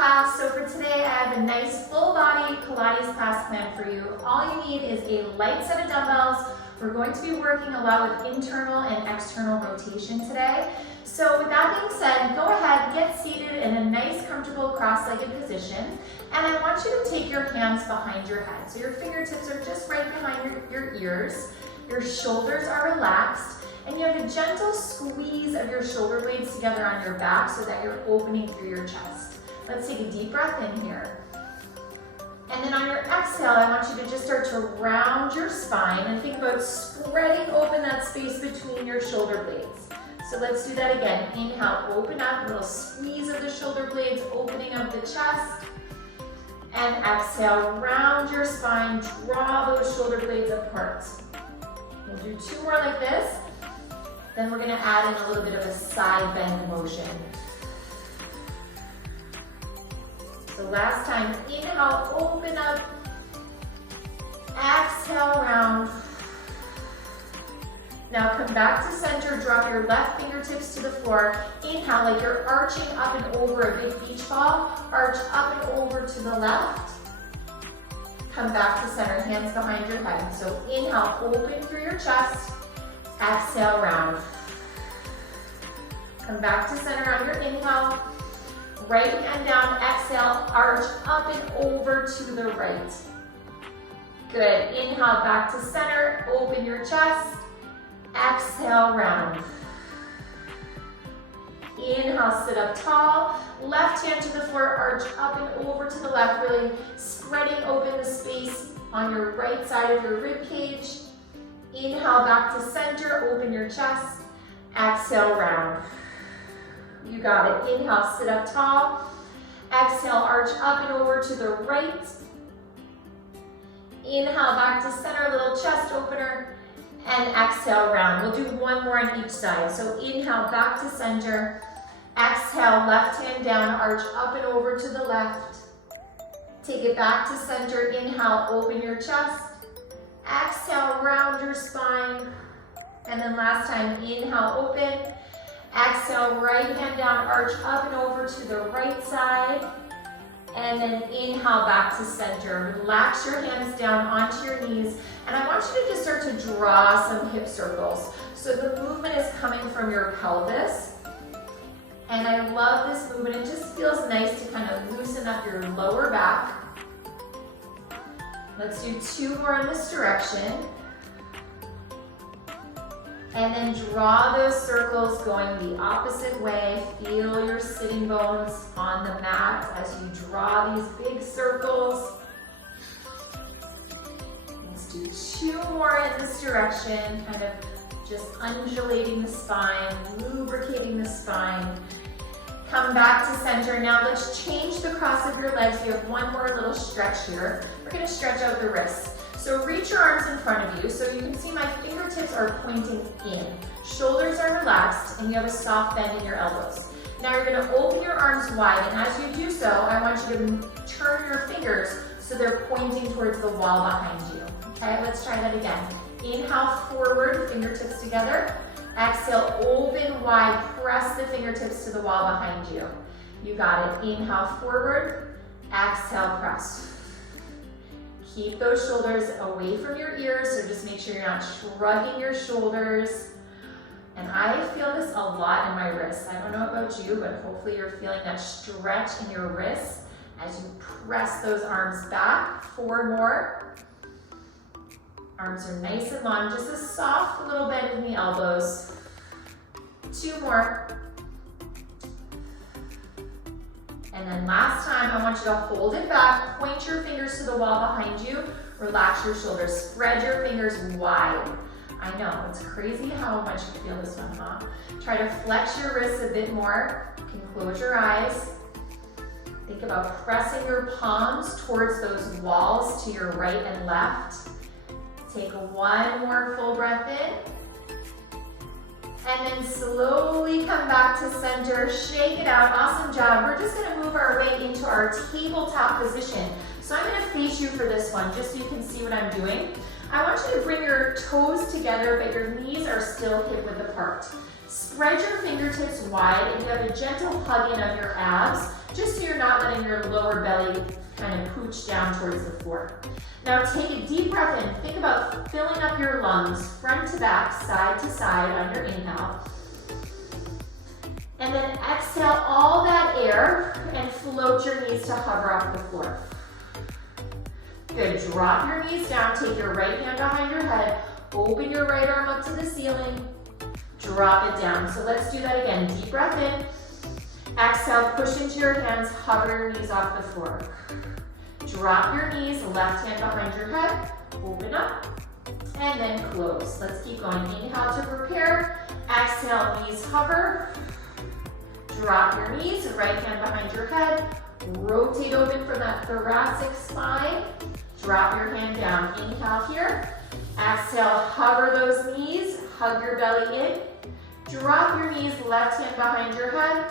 class. So for today, I have a nice full body Pilates class planned for you. All you need is a light set of dumbbells. We're going to be working a lot with internal and external rotation today. So with that being said, go ahead, get seated in a nice comfortable cross-legged position. And I want you to take your hands behind your head. So your fingertips are just right behind your ears. Your shoulders are relaxed. And you have a gentle squeeze of your shoulder blades together on your back so that you're opening through your chest. Let's take a deep breath in here. And then on your exhale, I want you to just start to round your spine and think about spreading open that space between your shoulder blades. So let's do that again. Inhale, open up, a little squeeze of the shoulder blades, opening up the chest. And exhale, round your spine, draw those shoulder blades apart. We'll do two more like this. Then we're going to add in a little bit of a side bend motion. So last time, inhale, open up. Exhale, round. Now come back to center, drop your left fingertips to the floor. Inhale, like you're arching up and over a big beach ball. Arch up and over to the left. Come back to center, hands behind your head. So inhale, open through your chest. Exhale, round. Come back to center on your inhale. Right hand down, exhale, arch up and over to the right. Good, inhale back to center, open your chest. Exhale, round. Inhale, sit up tall. Left hand to the floor, arch up and over to the left, really spreading open the space on your right side of your rib cage. Inhale, back to center, open your chest. Exhale, round. You got it. Inhale, sit up tall. Exhale, arch up and over to the right. Inhale, back to center, little chest opener. And exhale, round. We'll do one more on each side. So inhale, back to center. Exhale, left hand down, arch up and over to the left. Take it back to center. Inhale, open your chest. Exhale, round your spine. And then last time, inhale, open. Exhale, right hand down, arch up and over to the right side. And then inhale, back to center. Relax your hands down onto your knees. And I want you to just start to draw some hip circles. So the movement is coming from your pelvis. And I love this movement. It just feels nice to kind of loosen up your lower back. Let's do two more in this direction. And then draw those circles going the opposite way. Feel your sitting bones on the mat as you draw these big circles. Let's do two more in this direction, kind of just undulating the spine, lubricating the spine. Come back to center. Now let's change the cross of your legs. You have one more little stretch here. We're going to stretch out the wrists. So reach your arms in front of you so you can see my fingertips are pointing in. Shoulders are relaxed and you have a soft bend in your elbows. Now you're going to open your arms wide, and as you do so, I want you to turn your fingers so they're pointing towards the wall behind you. Okay, let's try that again. Inhale forward, fingertips together. Exhale, open wide, press the fingertips to the wall behind you. You got it. Inhale forward, exhale, press. Keep those shoulders away from your ears, so just make sure you're not shrugging your shoulders. And I feel this a lot in my wrists. I don't know about you, but hopefully you're feeling that stretch in your wrists as you press those arms back. Four more. Arms are nice and long, just a soft little bend in the elbows. Two more. And then last time, I want you to hold it back, point your fingers to the wall behind you, relax your shoulders, spread your fingers wide. I know, it's crazy how much you feel this one, huh? Try to flex your wrists a bit more. You can close your eyes. Think about pressing your palms towards those walls to your right and left. Take one more full breath in. And then slowly come back to center, shake it out, awesome job. We're just gonna move our way into our tabletop position. So I'm gonna face you for this one, just so you can see what I'm doing. I want you to bring your toes together, but your knees are still hip width apart. Spread your fingertips wide and you have a gentle hug in of your abs, just so you're not letting your your lower belly kind of pooch down towards the floor. Now take a deep breath in. Think about filling up your lungs, front to back, side to side on your inhale. And then exhale all that air and float your knees to hover off the floor. Good, drop your knees down, take your right hand behind your head, open your right arm up to the ceiling, drop it down. So let's do that again. Deep breath in, exhale, push into your hands, hover your knees off the floor. Drop your knees, left hand behind your head, open up, and then close. Let's keep going. Inhale to prepare, exhale, knees hover, drop your knees, right hand behind your head, rotate open from that thoracic spine, drop your hand down. Inhale here, exhale, hover those knees, hug your belly in, drop your knees, left hand behind your head,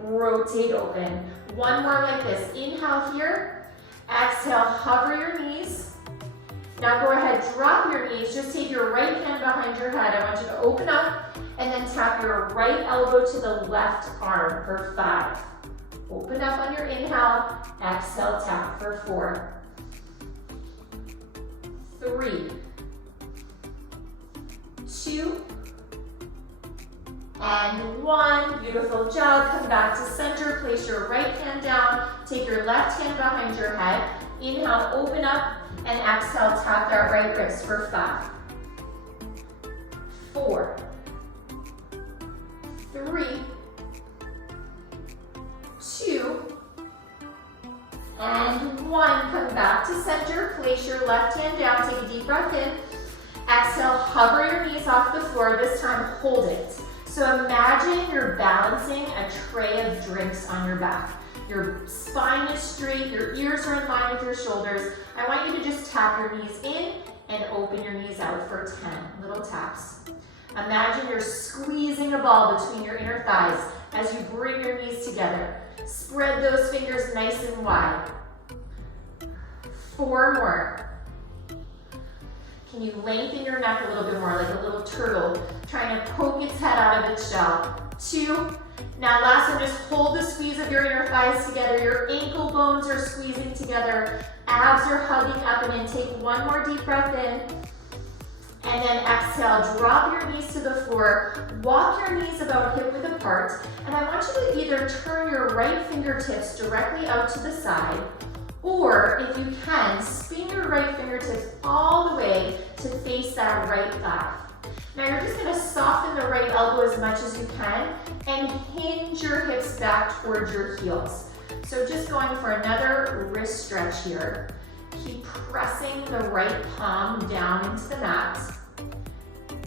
rotate open. One more like this. Inhale here, exhale, hover your knees. Now go ahead, drop your knees, just take your right hand behind your head. I want you to open up and then tap your right elbow to the left arm for 5. Open up on your inhale, exhale, tap for 4, 3, 2, and 1. Beautiful job. Come back to center. Place your right hand down. Take your left hand behind your head. Inhale, open up, and exhale, tap that right wrist for 5, 4, 3, 2, and 1. Come back to center. Place your left hand down. Take a deep breath in. Exhale, hover your knees off the floor. This time, hold it. So imagine you're balancing a tray of drinks on your back. Your spine is straight, your ears are in line with your shoulders. I want you to just tap your knees in and open your knees out for 10 little taps. Imagine you're squeezing a ball between your inner thighs as you bring your knees together. Spread those fingers nice and wide. 4 more. Can you lengthen your neck a little bit more, like a little turtle trying to poke its head out of its shell? 2. Now last one, just hold the squeeze of your inner thighs together. Your ankle bones are squeezing together. Abs are hugging up and in. Take 1 more deep breath in. And then exhale, drop your knees to the floor. Walk your knees about hip width apart. And I want you to either turn your right fingertips directly out to the side, or if you can, spin your right fingertips all the way to face that right thigh. Now you're just gonna soften the right elbow as much as you can and hinge your hips back towards your heels. So just going for another wrist stretch here. Keep pressing the right palm down into the mat.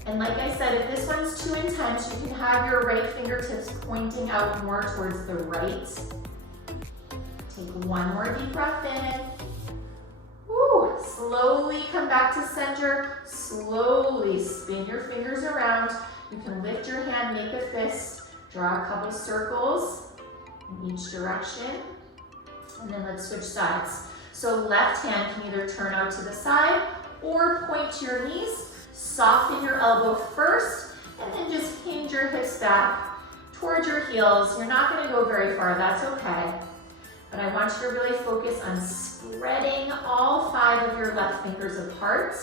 And like I said, if this one's too intense, you can have your right fingertips pointing out more towards the right. Take 1 more deep breath in. Woo. Slowly come back to center. Slowly spin your fingers around. You can lift your hand, make a fist, draw a couple circles in each direction. And then let's switch sides. So left hand can either turn out to the side or point to your knees. Soften your elbow first, and then just hinge your hips back towards your heels. You're not going to go very far, that's okay. But I want you to really focus on spreading all 5 of your left fingers apart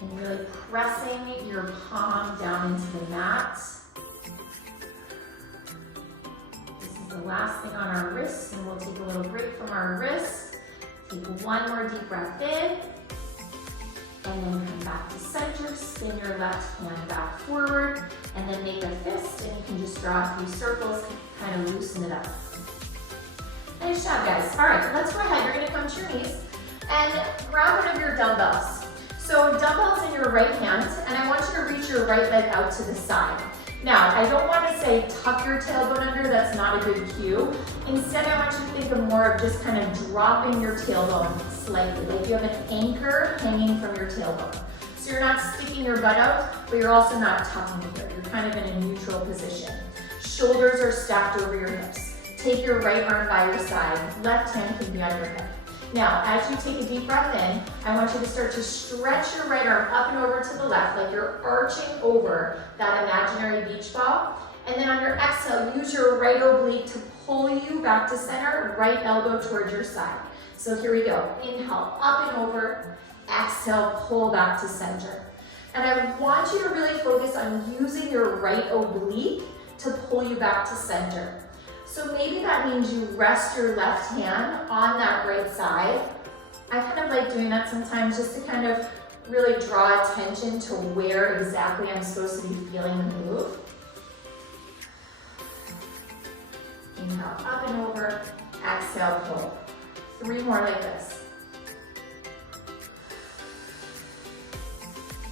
and really pressing your palm down into the mat. This is the last thing on our wrists, and we'll take a little break from our wrists. Take 1 more deep breath in, and then come back to center. Spin your left hand back forward, and then make a fist, and you can just draw a few circles, kind of loosen it up. Nice job, guys. All right, let's go ahead. You're gonna come to your knees and grab one of your dumbbells. So dumbbells in your right hand, and I want you to reach your right leg out to the side. Now, I don't want to say tuck your tailbone under, that's not a good cue. Instead, I want you to think of more of just kind of dropping your tailbone slightly, like you have an anchor hanging from your tailbone. So you're not sticking your butt out, but you're also not tucking it. You're kind of in a neutral position. Shoulders are stacked over your hips. Take your right arm by your side. Left hand can be on your hip. Now, as you take a deep breath in, I want you to start to stretch your right arm up and over to the left, like you're arching over that imaginary beach ball. And then on your exhale, use your right oblique to pull you back to center, right elbow towards your side. So here we go. Inhale, up and over. Exhale, pull back to center. And I want you to really focus on using your right oblique to pull you back to center. So maybe that means you rest your left hand on that right side. I kind of like doing that sometimes just to kind of really draw attention to where exactly I'm supposed to be feeling the move. Inhale, up and over. Exhale, pull. 3 more like this.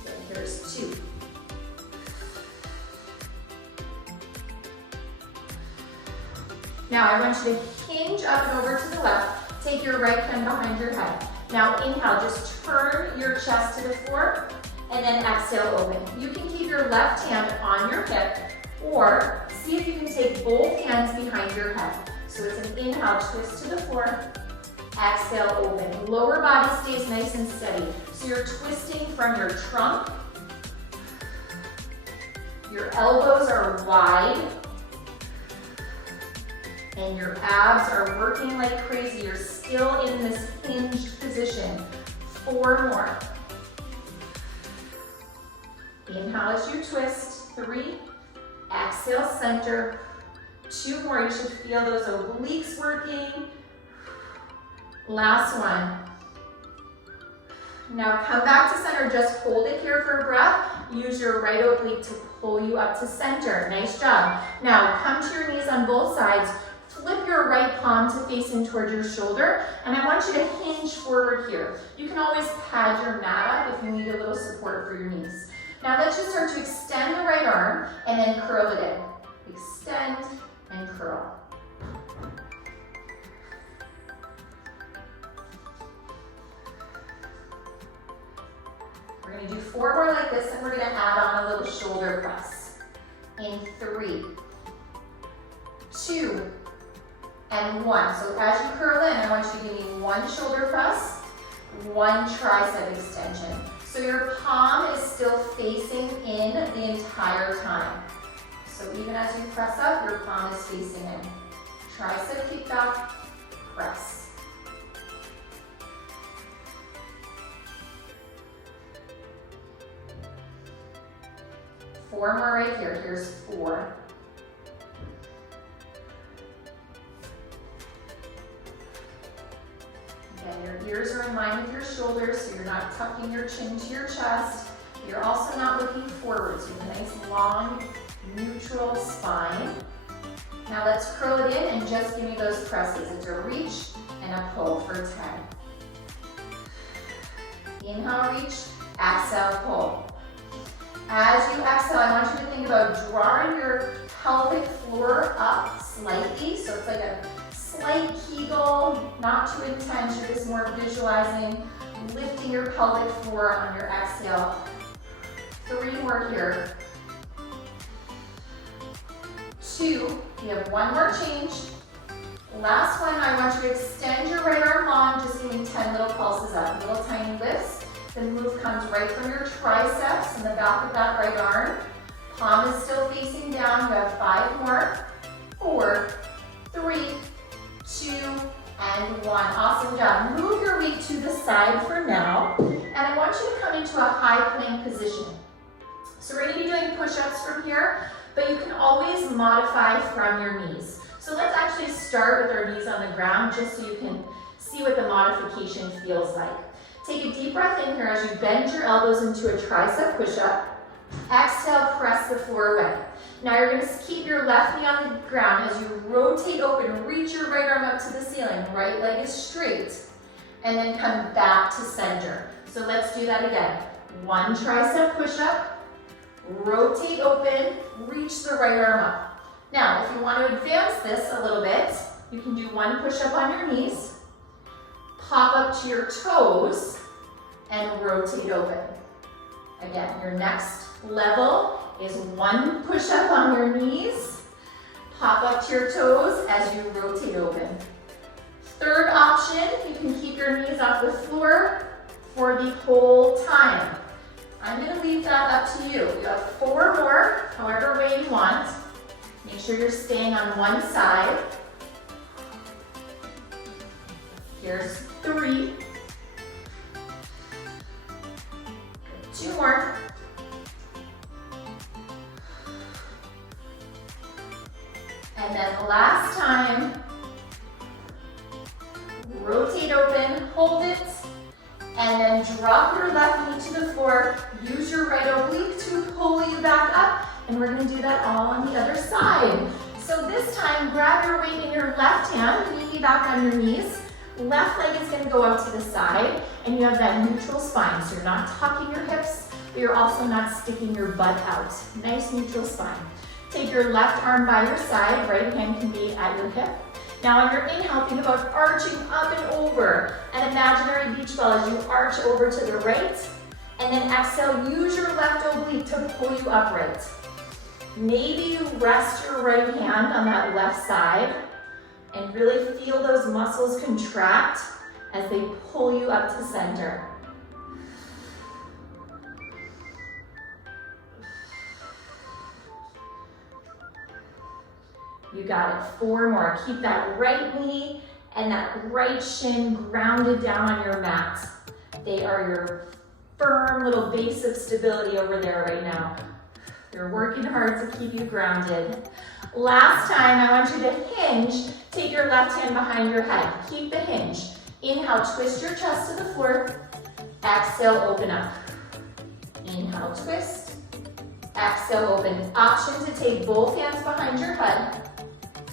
Okay, here's 2. Now I want you to hinge up and over to the left. Take your right hand behind your head. Now inhale, just turn your chest to the floor, and then exhale, open. You can keep your left hand on your hip, or see if you can take both hands behind your head. So it's an inhale, twist to the floor, exhale, open. Lower body stays nice and steady. So you're twisting from your trunk. Your elbows are wide. And your abs are working like crazy. You're still in this hinged position. 4 more. Inhale as you twist. 3. Exhale, center. 2 more. You should feel those obliques working. Last one. Now come back to center. Just hold it here for a breath. Use your right oblique to pull you up to center. Nice job. Now come to your knees on both sides. Flip your right palm to face in towards your shoulder, and I want you to hinge forward here. You can always pad your mat up if you need a little support for your knees. Now let's just start to extend the right arm and then curl it in. Extend and curl. We're going to do 4 more like this, and we're going to add on a little shoulder press. In 3, 2, and 1. So as you curl in, I want you to give me 1 shoulder press, 1 tricep extension. So your palm is still facing in the entire time. So even as you press up, your palm is facing in. Tricep kick back, press. Four more right here. Here's 4. Again, your ears are in line with your shoulders, so you're not tucking your chin to your chest. You're also not looking forward, so you have a nice long, neutral spine. Now let's curl it in and just give me those presses. It's a reach and a pull for 10. Inhale, reach, exhale, pull. As you exhale, I want you to think about drawing your pelvic floor up slightly, so it's like a slight Kegel, not too intense, you're just more visualizing, lifting your pelvic floor on your exhale. 3 more here. 2, you have 1 more change. Last one, I want you to extend your right arm long, just giving 10 little pulses up, little tiny lifts. The move comes right from your triceps in the back of that right arm. Palm is still facing down, you have 5 more. 4, 3, 2, and 1. Awesome job. Move your weight to the side for now, and I want you to come into a high plank position. So we're going to be doing push-ups from here, but you can always modify from your knees. So let's actually start with our knees on the ground just so you can see what the modification feels like. Take a deep breath in here as you bend your elbows into a tricep push-up. Exhale, press the floor away. Now you're going to keep your left knee on the ground as you rotate open, reach your right arm up to the ceiling. Right leg is straight, and then come back to center. So let's do that again. 1 tricep push-up, rotate open, reach the right arm up. Now, if you want to advance this a little bit, you can do 1 push-up on your knees, pop up to your toes, and rotate open. Again, your next level is 1 push-up on your knees, pop up to your toes as you rotate open. Third option, you can keep your knees off the floor for the whole time. I'm going to leave that up to you. You have 4 more, however way you want. Make sure you're staying on one side. Here's 3. 2 more. And then last time, rotate open, hold it, and then drop your left knee to the floor. Use your right oblique to pull you back up, and we're gonna do that all on the other side. So this time, grab your weight in your left hand, maybe back on your knees. Left leg is gonna go out to the side, and you have that neutral spine. So you're not tucking your hips, but you're also not sticking your butt out. Nice neutral spine. Take your left arm by your side, right hand can be at your hip. Now on your inhale, think about arching up and over. An imaginary beach ball as you arch over to the right. And then exhale, use your left oblique to pull you upright. Maybe you rest your right hand on that left side and really feel those muscles contract as they pull you up to center. You got it. 4 more. Keep that right knee and that right shin grounded down on your mat. They are your firm little base of stability over there right now. You're working hard to keep you grounded. Last time, I want you to hinge. Take your left hand behind your head. Keep the hinge. Inhale, twist your chest to the floor. Exhale, open up. Inhale, twist. Exhale, open. Option to take both hands behind your head.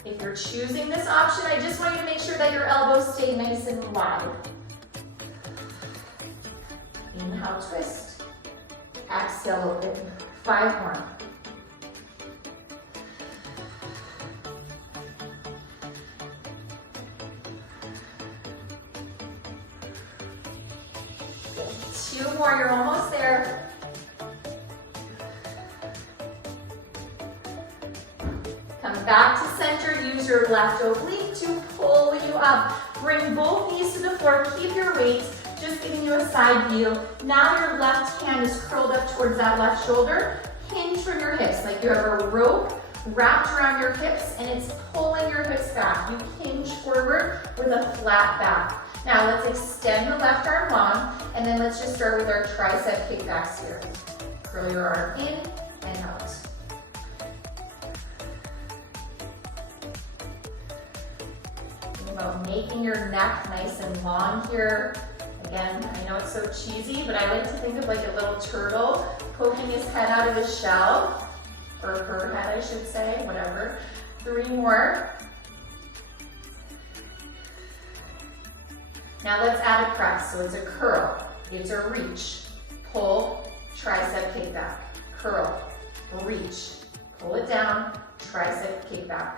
If you're choosing this option, I just want you to make sure that your elbows stay nice and wide. Inhale, twist. Exhale, open. 5 more. Good. 2 more, you're almost there. Come back to center, use your left oblique to pull you up. Bring both knees to the floor, keep your weight, just giving you a side view. Now your left hand is curled up towards that left shoulder. Hinge from your hips, like you have a rope wrapped around your hips and it's pulling your hips back. You hinge forward with a flat back. Now let's extend the left arm long, and then let's just start with our tricep kickbacks here. Curl your arm in and out. About making your neck nice and long here. Again, I know it's so cheesy, but I like to think of like a little turtle poking his head out of his shell, or her head, I should say, whatever. 3 more. Now let's add a press. So it's a curl, it's a reach, pull, tricep kickback, curl, reach, pull it down, tricep kickback.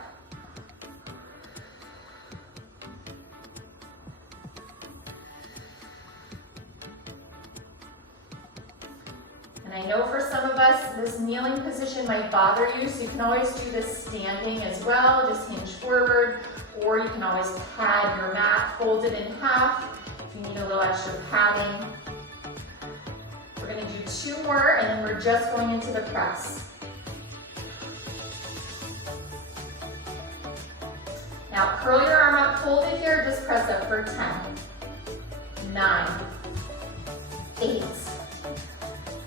And I know for some of us, this kneeling position might bother you, so you can always do this standing as well. Just hinge forward, or you can always pad your mat, fold it in half if you need a little extra padding. We're gonna do 2 more, and then we're just going into the press. Now curl your arm up, hold it here, just press up for 10, 9, 8,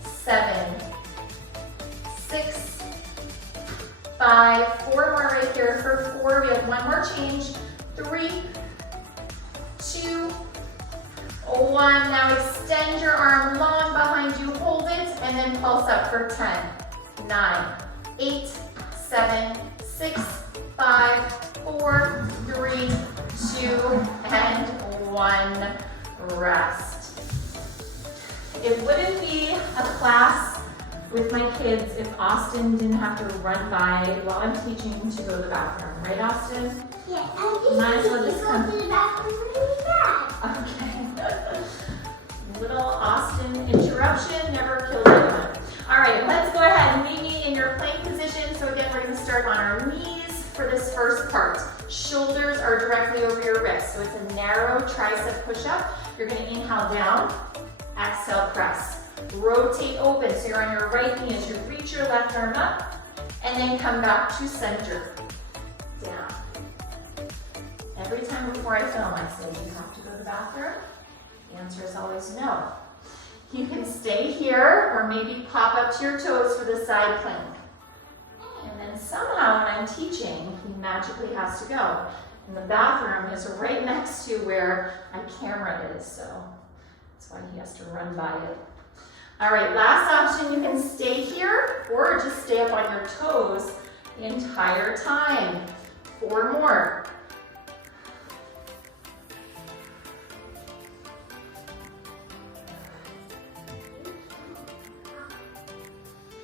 7, 6, 5, 4 more right here for 4. We have 1 more change. 3, 2, 1. Now extend your arm long behind you, hold it, and then pulse up for 10, 9, 8, 7, 6, 5, 4, 3, 2, and 1. Rest. It wouldn't be a class with my kids if Austin didn't have to run by while I'm teaching him to go to the bathroom. Right, Austin? Yeah, I might as well just come to the bathroom really bad. Okay. Little Austin interruption never killed anyone. All right, let's go ahead and meet me in your plank position. So again, we're going to start on our knees for this first part. Shoulders are directly over your wrists. So it's a narrow tricep push-up. You're going to inhale down. Exhale, press. Rotate open, so you're on your right knee as you reach your left arm up, And then come back to center. Down. Every time before I film, I say, you have to go to the bathroom? The answer is always no. You can stay here or maybe pop up to your toes for the side plank. And then somehow when I'm teaching, he magically has to go. And the bathroom is right next to where my camera is, so that's why he has to run by it. All right, last option, you can stay here or just stay up on your toes the entire time. 4 more.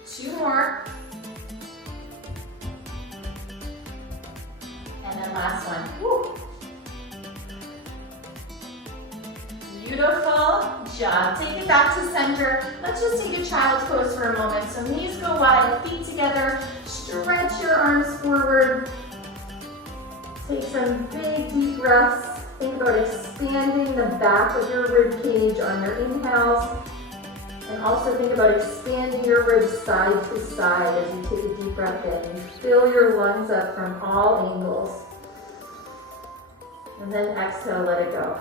2 more. And then last one. Woo. Beautiful job. Take it back to center. Let's just take a child's pose for a moment. So knees go wide, feet together. Stretch your arms forward. Take some big deep breaths. Think about expanding the back of your rib cage on your inhales. And also think about expanding your ribs side to side as you take a deep breath in. You fill your lungs up from all angles. And then exhale, let it go.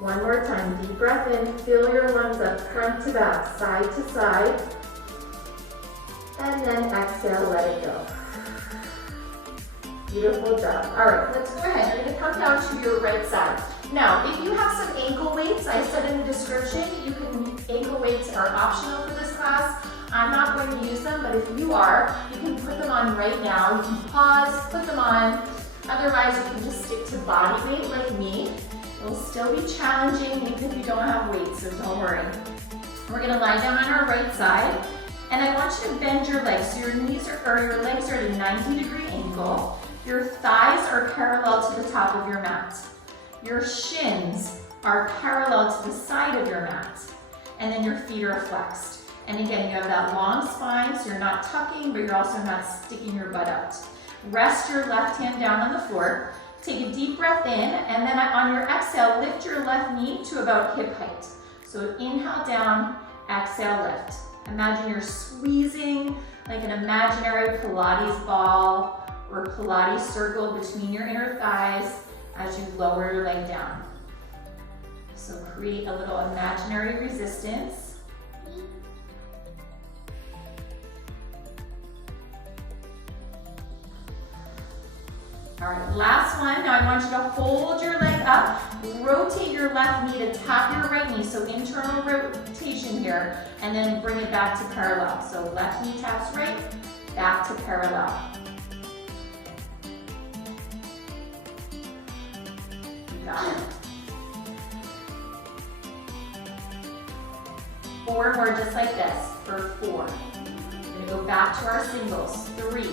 One more time, deep breath in, fill your lungs up front to back, side to side. And then exhale, let it go. Beautiful job. All right, let's go ahead. You're gonna come down to your right side. Now, if you have some ankle weights, I said in the description, ankle weights are optional for this class. I'm not going to use them, but if you are, you can put them on right now. You can pause, put them on. Otherwise, you can just stick to body weight like me. It'll still be challenging even if you don't have weights, so don't worry. We're gonna lie down on our right side, and I want you to bend your legs. So your legs are at a 90-degree angle. Your thighs are parallel to the top of your mat. Your shins are parallel to the side of your mat, and then your feet are flexed. And again, you have that long spine, so you're not tucking, but you're also not sticking your butt out. Rest your left hand down on the floor. Take a deep breath in, and then on your exhale, lift your left knee to about hip height. So inhale down, exhale lift. Imagine you're squeezing like an imaginary Pilates ball or Pilates circle between your inner thighs as you lower your leg down. So create a little imaginary resistance. All right, last one. Now I want you to hold your leg up, rotate your left knee to tap your right knee, so internal rotation here, and then bring it back to parallel. So left knee taps right, back to parallel. You got it. 4 more just like this for 4. We're gonna go back to our singles. 3,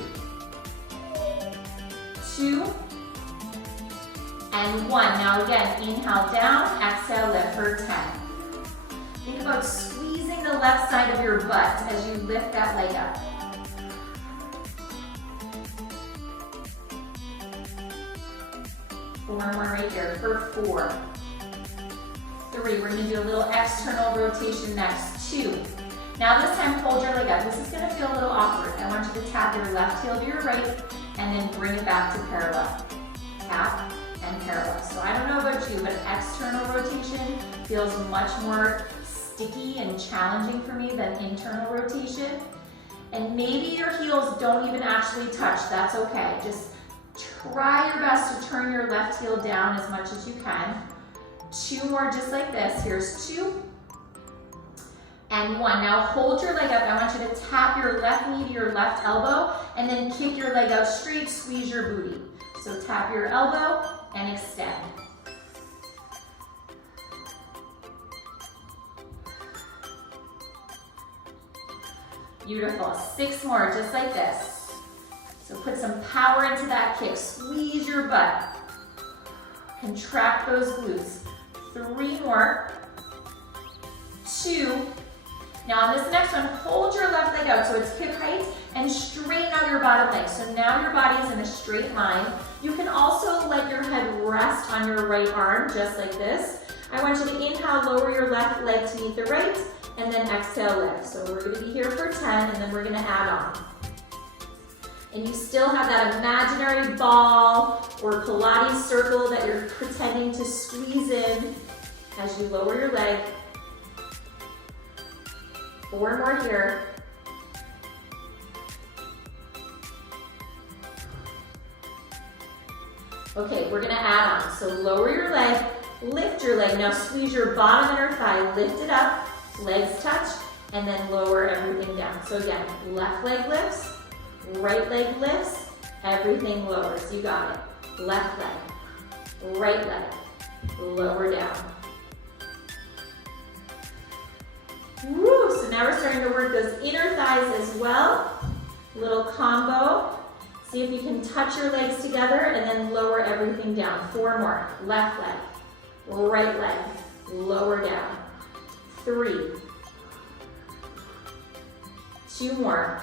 2, and 1. Now again, inhale down, exhale lift for 10. Think about squeezing the left side of your butt as you lift that leg up. 4 more right here for 4. 3, we're gonna do a little external rotation next. 2. Now this time hold your leg up. This is gonna feel a little awkward. I want you to tap your left heel to your right and then bring it back to parallel. Tap and parallel. So I don't know about you, but external rotation feels much more sticky and challenging for me than internal rotation. And maybe your heels don't even actually touch, that's okay. Just try your best to turn your left heel down as much as you can. 2 more just like this. Here's 2 and 1. Now hold your leg up. I want you to tap your left knee to your left elbow and then kick your leg out straight, squeeze your booty. So tap your elbow and extend. Beautiful. 6 more just like this. So put some power into that kick. Squeeze your butt. Contract those glutes. 3 more. 2. Now on this next one, hold your left leg out so it's hip height and straighten out your bottom leg. So now your body is in a straight line. You can also let your head rest on your right arm, just like this. I want you to inhale, lower your left leg to meet the right, and then exhale, lift. So we're gonna be here for 10, and then we're gonna add on. And you still have that imaginary ball or Pilates circle that you're pretending to squeeze in as you lower your leg. 4 more here. Okay, we're gonna add on. So lower your leg, lift your leg. Now squeeze your bottom inner thigh, lift it up, legs touch, and then lower everything down. So again, left leg lifts, right leg lifts, everything lowers. You got it. Left leg, right leg, lower down. Woo, so now we're starting to work those inner thighs as well. Little combo. See if you can touch your legs together and then lower everything down. 4 more. Left leg, right leg, lower down. 3. 2 more.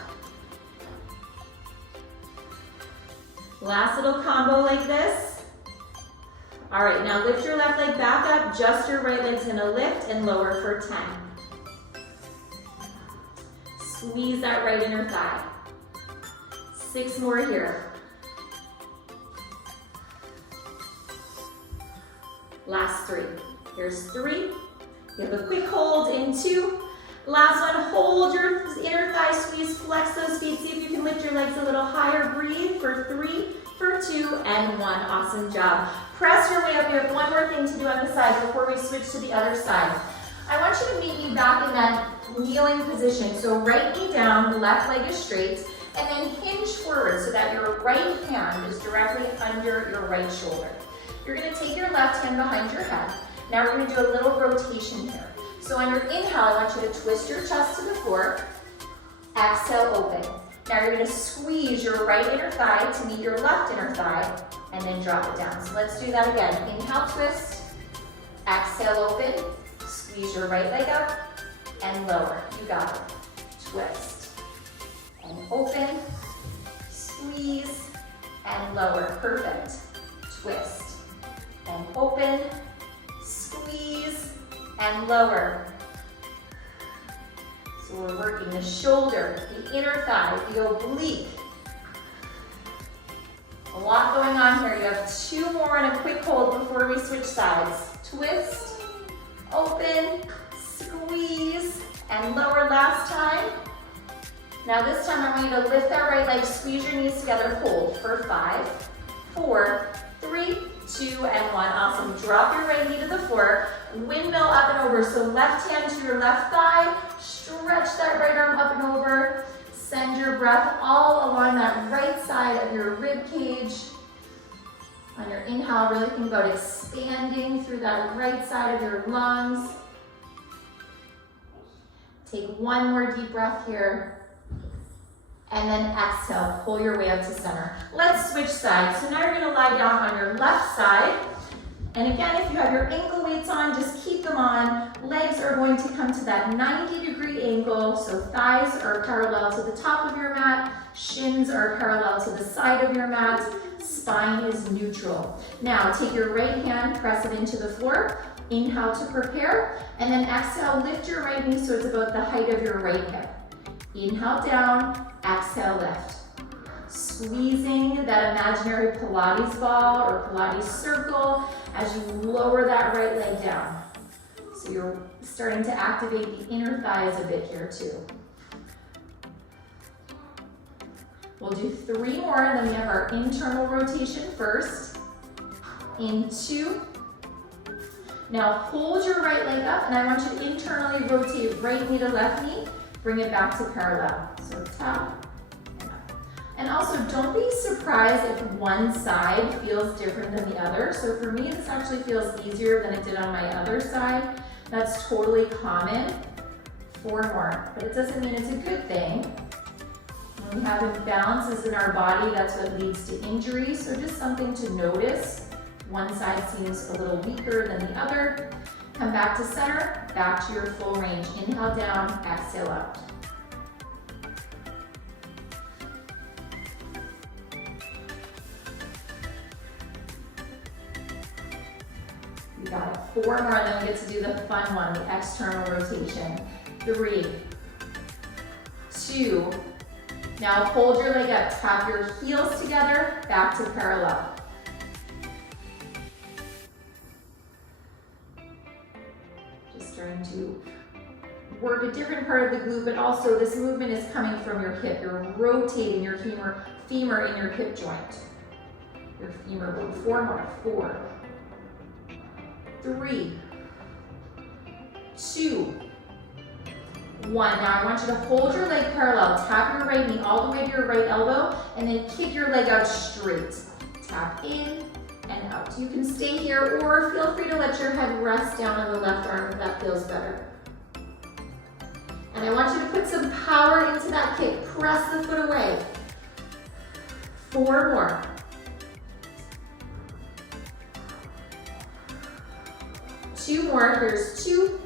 Last little combo like this. All right, now lift your left leg back up, just your right leg's gonna lift and lower for 10. Squeeze that right inner thigh. 6 more here. Last 3. Here's 3. You have a quick hold in 2. Last one, hold your inner thigh, squeeze, flex those feet. See if you can lift your legs a little higher. Breathe for 3, for 2, and 1. Awesome job. Press your way up. You have one more thing to do on the side before we switch to the other side. I want you to meet me back in that kneeling position. So right knee down, left leg is straight, and then hinge forward so that your right hand is directly under your right shoulder. You're gonna take your left hand behind your head. Now we're gonna do a little rotation here. So on your inhale, I want you to twist your chest to the floor. Exhale, open. Now you're gonna squeeze your right inner thigh to meet your left inner thigh, and then drop it down. So let's do that again. Inhale, twist. Exhale, open. Squeeze your right leg up and lower. You got it. Twist and open. Squeeze and lower. Perfect. Twist and open. Squeeze and lower. So we're working the shoulder, the inner thigh, the oblique. A lot going on here. You have 2 more and a quick hold before we switch sides. Twist, open, squeeze, and lower last time. Now this time I want you to lift that right leg, squeeze your knees together, hold for 5, 4, 3, 2, and 1. Awesome. Drop your right knee to the floor. Windmill up and over. So left hand to your left thigh. Stretch that right arm up and over. Send your breath all along that right side of your rib cage. On your inhale, really think about expanding through that right side of your lungs. Take 1 more deep breath here. And then exhale, pull your way up to center. Let's switch sides. So now you're gonna lie down on your left side. And again, if you have your ankle weights on, just keep them on. Legs are going to come to that 90-degree angle. So thighs are parallel to the top of your mat. Shins are parallel to the side of your mat. Spine is neutral. Now take your right hand, press it into the floor. Inhale to prepare. And then exhale, lift your right knee so it's about the height of your right hip. Inhale down, exhale lift. Squeezing that imaginary Pilates ball or Pilates circle as you lower that right leg down. So you're starting to activate the inner thighs a bit here too. We'll do 3 more, then we have our internal rotation first. In 2. Now hold your right leg up, and I want you to internally rotate right knee to left knee. Bring it back to parallel. So tap and up. And also don't be surprised if one side feels different than the other. So for me, this actually feels easier than it did on my other side. That's totally common. 4 more, but it doesn't mean it's a good thing. When we have imbalances in our body, that's what leads to injury. So just something to notice. One side seems a little weaker than the other. Come back to center, back to your full range. Inhale down, exhale up. We got it. 4 more, then we get to do the fun one, the external rotation. 3, 2. Now hold your leg up, tap your heels together, back to parallel. Just starting to work a different part of the glute, but also this movement is coming from your hip. You're rotating your femur in your hip joint. Your femur bone. 4 more. 4, 3, 2, 1. Now I want you to hold your leg parallel. Tap your right knee all the way to your right elbow, and then kick your leg out straight. Tap in and out. You can stay here, or feel free to let your head rest down on the left arm if that feels better. And I want you to put some power into that kick. Press the foot away. 4 more. 2 more. Here's 2.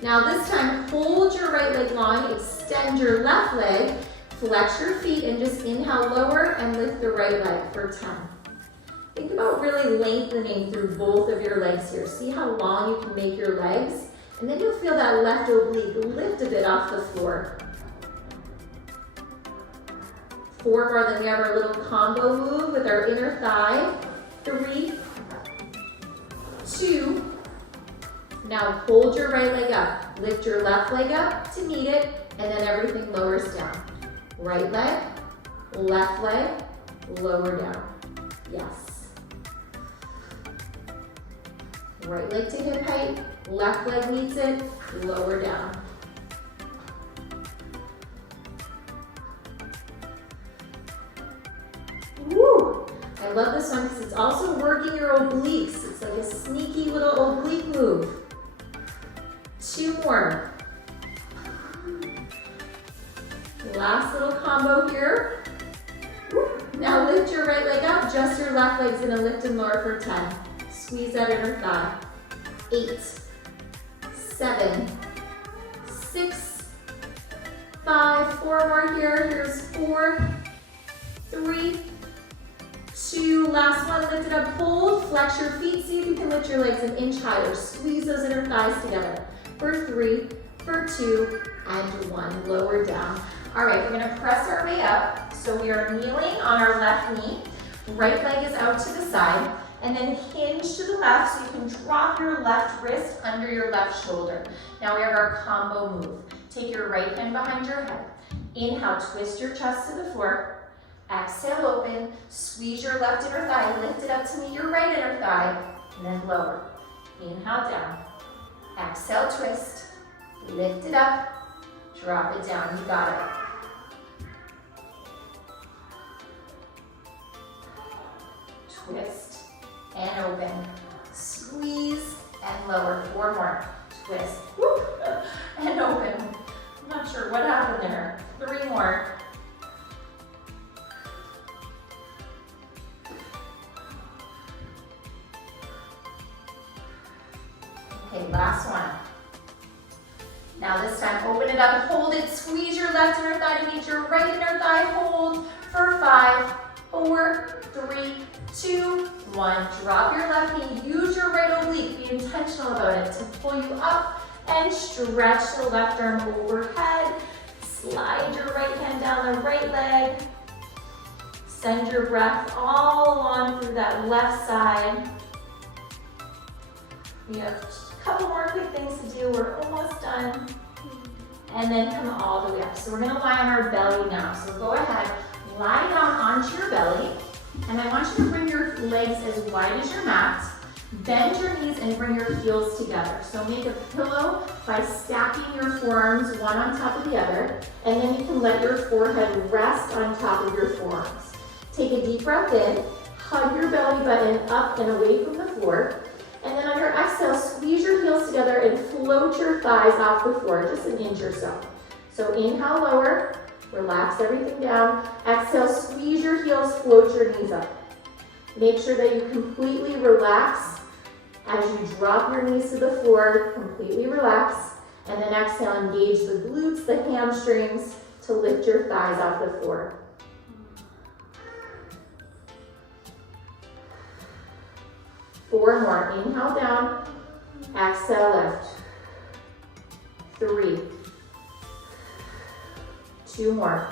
Now this time, hold your right leg long, extend your left leg, flex your feet, and just inhale lower and lift the right leg for 10. Think about really lengthening through both of your legs here. See how long you can make your legs, and then you'll feel that left oblique lift a bit off the floor. 4 more, then we have our little combo move with our inner thigh. 3, 2, now hold your right leg up. Lift your left leg up to meet it, and then everything lowers down. Right leg, left leg, lower down. Yes. Right leg to hip height, left leg meets it, lower down. Woo! I love this one because it's also working your obliques. It's like a sneaky little oblique move. 2 more. Last little combo here. Woo. Now lift your right leg up, just your left leg's gonna lift and lower for 10. Squeeze that inner thigh. 8, 7, 6, 5, 4 more here. Here's 4, 3, 2, last one, lift it up, hold, flex your feet, see if you can lift your legs an inch higher. Squeeze those inner thighs together. For 3, for 2, and 1, lower down. All right, we're gonna press our way up. So we are kneeling on our left knee, right leg is out to the side, and then hinge to the left so you can drop your left wrist under your left shoulder. Now we have our combo move. Take your right hand behind your head. Inhale, twist your chest to the floor. Exhale, open, squeeze your left inner thigh, lift it up to meet your right inner thigh, and then lower. Inhale down. Exhale, twist, lift it up, drop it down, you got it. Twist and open, squeeze and lower. 4 more, twist, whoop, and open. I'm not sure what happened there. 3 more. Okay, last one. Now this time, open it up, hold it, squeeze your left inner thigh to meet your right inner thigh, hold for 5, 4, 3, 2, 1. Drop your left knee, use your right oblique, be intentional about it to pull you up and stretch the left arm overhead. Slide your right hand down the right leg. Send your breath all along through that left side. We have a couple more quick things to do. We're almost done. And then come all the way up. So we're gonna lie on our belly now. So go ahead, lie down onto your belly. And I want you to bring your legs as wide as your mat. Bend your knees and bring your heels together. So make a pillow by stacking your forearms one on top of the other. And then you can let your forehead rest on top of your forearms. Take a deep breath in, hug your belly button up and away from the floor. And then on your exhale, squeeze your heels together and float your thighs off the floor, just an inch or so. So inhale, lower, relax everything down. Exhale, squeeze your heels, float your knees up. Make sure that you completely relax as you drop your knees to the floor, completely relax. And then exhale, engage the glutes, the hamstrings to lift your thighs off the floor. Four more. Inhale down. Exhale, lift. 3, 2 more.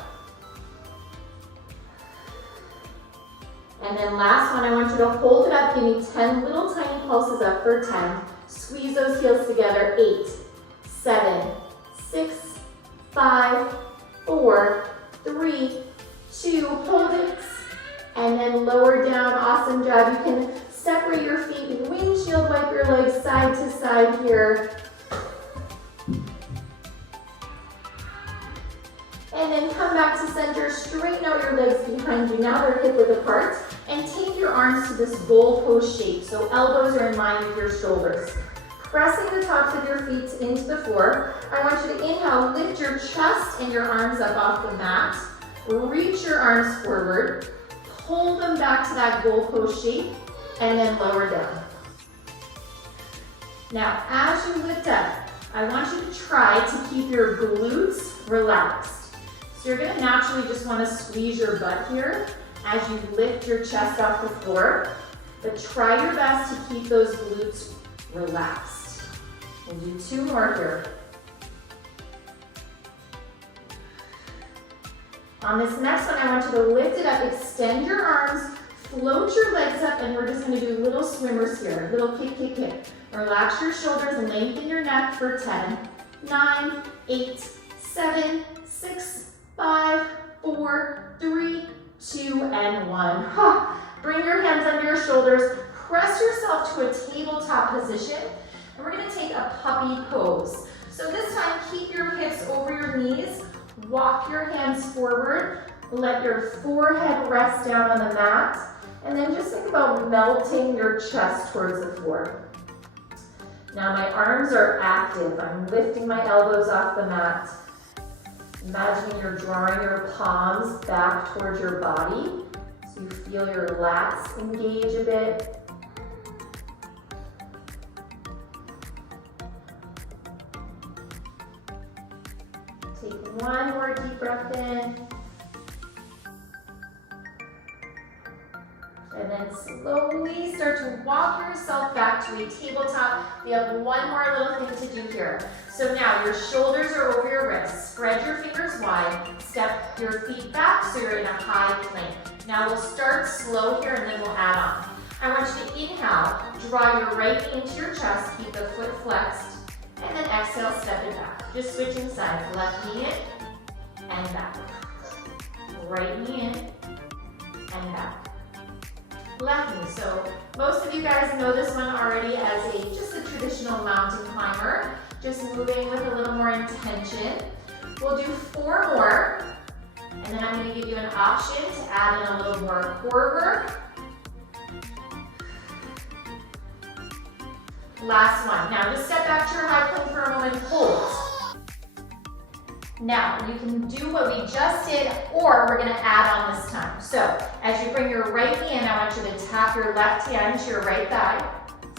And then last one, I want you to hold it up. Give me 10 little tiny pulses up for 10. Squeeze those heels together. 8, 7, 6, 5, 4, 3, 2, hold it. And then lower down, awesome job. You can separate your feet, windshield wipe your legs side to side here. And then come back to center, straighten out your legs behind you. Now they're hip width apart. And take your arms to this goalpost shape. So elbows are in line with your shoulders. Pressing the tops of your feet into the floor. I want you to inhale, lift your chest and your arms up off the mat. Reach your arms forward. Pull them back to that goalpost shape. And then lower down. Now, as you lift up, I want you to try to keep your glutes relaxed. So you're gonna naturally just wanna squeeze your butt here as you lift your chest off the floor, but try your best to keep those glutes relaxed. We'll do 2 more here. On this next one, I want you to lift it up, extend your arms, float your legs up, and we're just gonna do little swimmers here, little kick, kick, kick. Relax your shoulders and lengthen your neck for 10, 9, 8, 7, 6, 5, 4, 3, 2, and 1. Bring your hands under your shoulders, press yourself to a tabletop position, and we're gonna take a puppy pose. So this time, keep your hips over your knees, walk your hands forward, let your forehead rest down on the mat, and then just think about melting your chest towards the floor. Now my arms are active. I'm lifting my elbows off the mat. Imagine you're drawing your palms back towards your body so you feel your lats engage a bit. Take one more deep breath in. And then slowly start to walk yourself back to a tabletop. We have one more little thing to do here. So now your shoulders are over your wrists. Spread your fingers wide. Step your feet back so you're in a high plank. Now we'll start slow here and then we'll add on. I want you to inhale, draw your right knee into your chest, keep the foot flexed, and then exhale, step it back. Just switching sides. Left knee in and back. Right knee in and back. Left knee. So most of you guys know this one already as just a traditional mountain climber, just moving with a little more intention. We'll do 4 more, and then I'm going to give you an option to add in a little more core work. Last one. Now just step back to your high plank for a moment, hold. Now, you can do what we just did, or we're gonna add on this time. So, as you bring your right knee in, I want you to tap your left hand to your right thigh,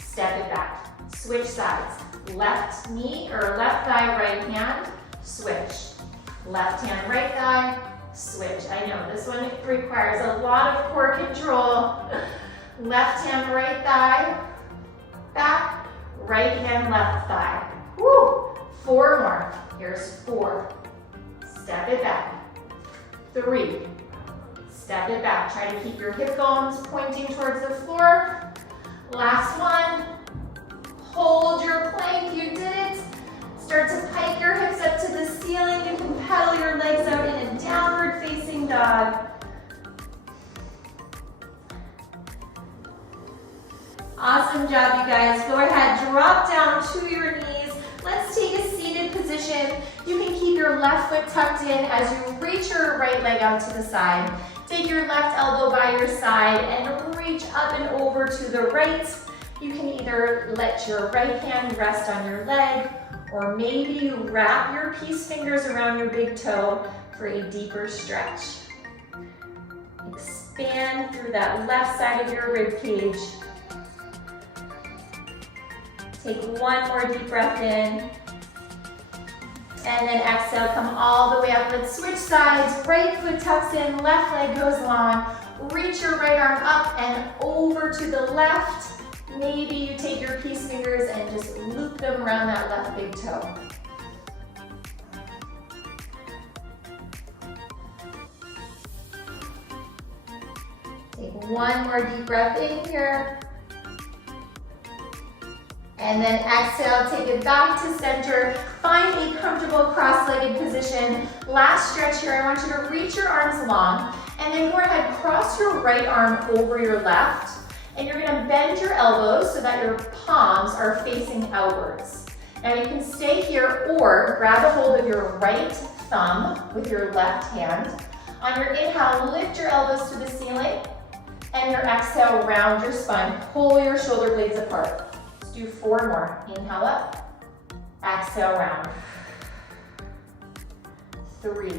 step it back, switch sides. Left knee or left thigh, right hand, switch. Left hand, right thigh, switch. I know, this one requires a lot of core control. Left hand, right thigh, back, right hand, left thigh. Woo! 4 more. Here's 4. Step it back. 3. Step it back. Try to keep your hip bones pointing towards the floor. Last one. Hold your plank. You did it. Start to pike your hips up to the ceiling. You can pedal your legs out in a downward facing dog. Awesome job, you guys. Go ahead, drop down to your knees. Let's take a seated position. You can keep your left foot tucked in as you reach your right leg out to the side. Take your left elbow by your side and reach up and over to the right. You can either let your right hand rest on your leg, or maybe you wrap your peace fingers around your big toe for a deeper stretch. Expand through that left side of your rib cage. Take one more deep breath in. And then exhale, come all the way up. Let's switch sides. Right foot tucks in, left leg goes long. Reach your right arm up and over to the left. Maybe you take your peace fingers and just loop them around that left big toe. One more deep breath in here. And then exhale, take it back to center. Find a comfortable cross-legged position. Last stretch here, I want you to reach your arms long and then go ahead, cross your right arm over your left. And you're gonna bend your elbows so that your palms are facing outwards. Now you can stay here or grab a hold of your right thumb with your left hand. On your inhale, lift your elbows to the ceiling. And your exhale, round your spine. Pull your shoulder blades apart. Let's do 4 more. Inhale up, exhale round. 3.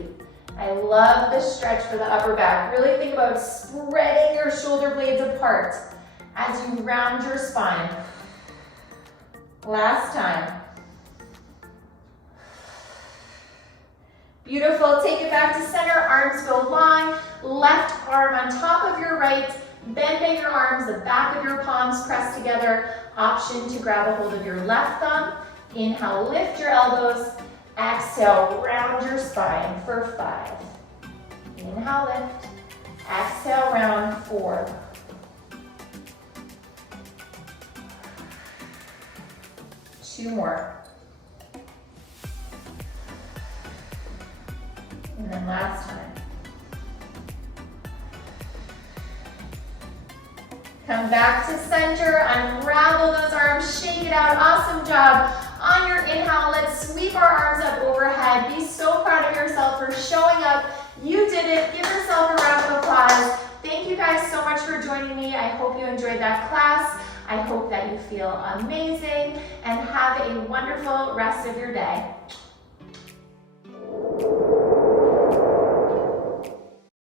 I love this stretch for the upper back. Really think about spreading your shoulder blades apart as you round your spine. Last time. Beautiful, take it back to center, arms go long, left arm on top of your right, bending your arms, the back of your palms pressed together. Option to grab a hold of your left thumb. Inhale, lift your elbows. Exhale, round your spine for 5. Inhale, lift. Exhale, round 4. 2 more. And then last time. Come back to center, unravel those arms, shake it out. Awesome job. On your inhale, let's sweep our arms up overhead. Be so proud of yourself for showing up. You did it. Give yourself a round of applause. Thank you guys so much for joining me. I hope you enjoyed that class. I hope that you feel amazing and have a wonderful rest of your day.